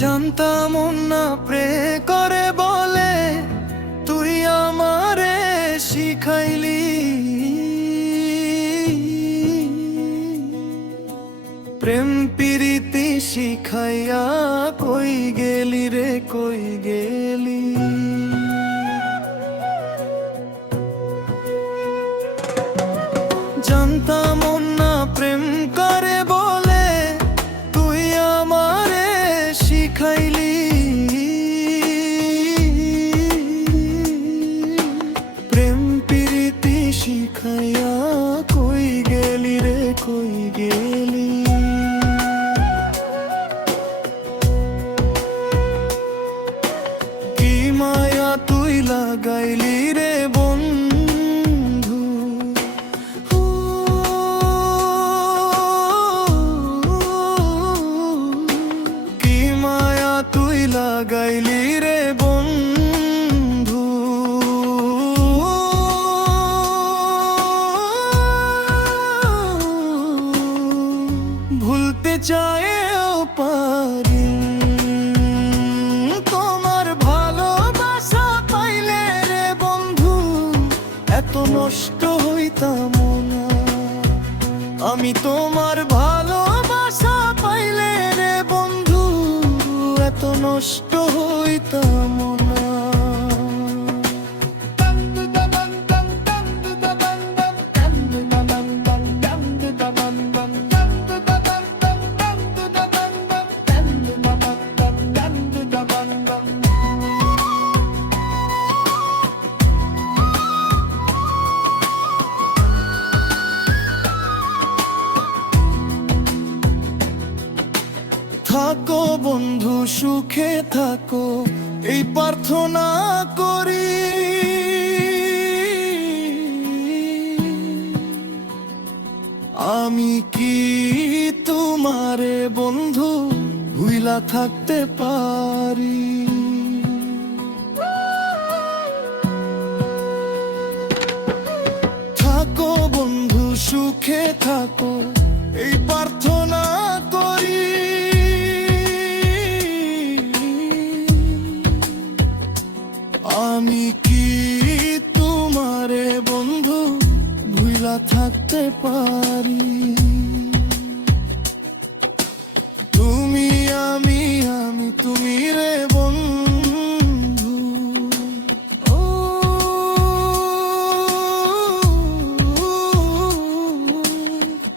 জানতাম না প্রে করে বলে তুই আমারে শিখাইলি, প্রেম প্রীতি শিখাইয়া কই গেলি রে কই গেলি। জানতাম না প্রেম করে বলে তুই আমারে শিখাইলি, প্রেম প্রীতি শিখাইয়া কই গেলি রে কই গেলি। কি মায়া তুই লাগাইলি রে বন্ধু, কি মায়া তুই লাগাইলি রে বন্ধু। ভুলতে চাইও পারি তোমার ভালোবাসা পাইলে রে বন্ধু, এত নষ্ট হইতাম না আমি। তোমার ভালোবাসা পাইলে রে বন্ধু, এত নষ্ট হইতাম না। থাকো বন্ধু সুখে থাকো এই প্রার্থনা করি, আমি কি তোমারে বন্ধু ভুইলা থাকতে পারি। থাকো বন্ধু সুখে থাকো এই প্রার্থনা করি, আমি কি তোমারে বন্ধু ভুইলা থাকতে পারি। তুমি আমি তুমি রে বন্ধু, ও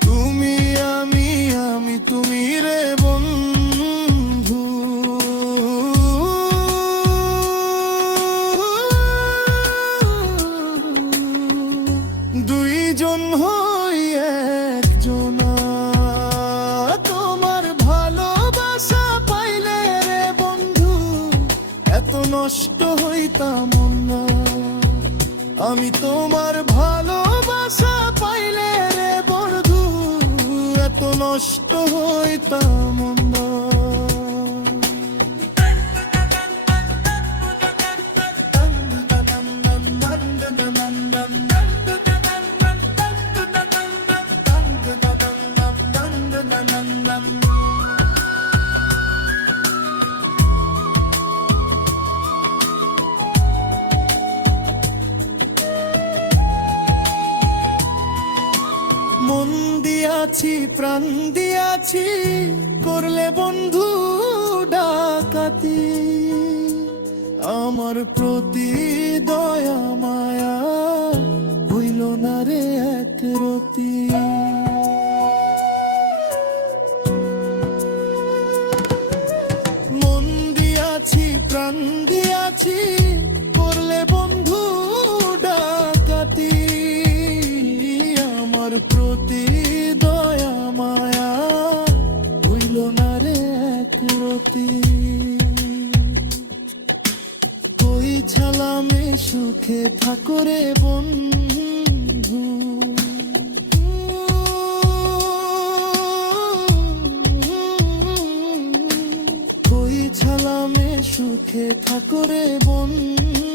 তুমি আমি তুমি রে বন্ধু। দুইজন হই একজনা, তোমার ভালোবাসা পাইলে রে বন্ধু, এত নষ্ট হইতাম না আমি। তোমার ভালোবাসা পাইলে রে বন্ধু, এত নষ্ট হইতাম না। মন দিয়াছি প্রাণ দিয়াছি করলে বন্ধু ডাকাতি, আমার প্রতি দয়া মায়া হইল না রে এক রতি। মন দিয়াছি প্রাণ দিয়াছি করলে বন্ধু ডাকাতি, আমার প্রতি দয়া মায়া হইল না রে এক রতি। কই ছালামে সুখে থাকো রে বন্ধু, কই ছালামে সুখে থাকো রে বন্ধু।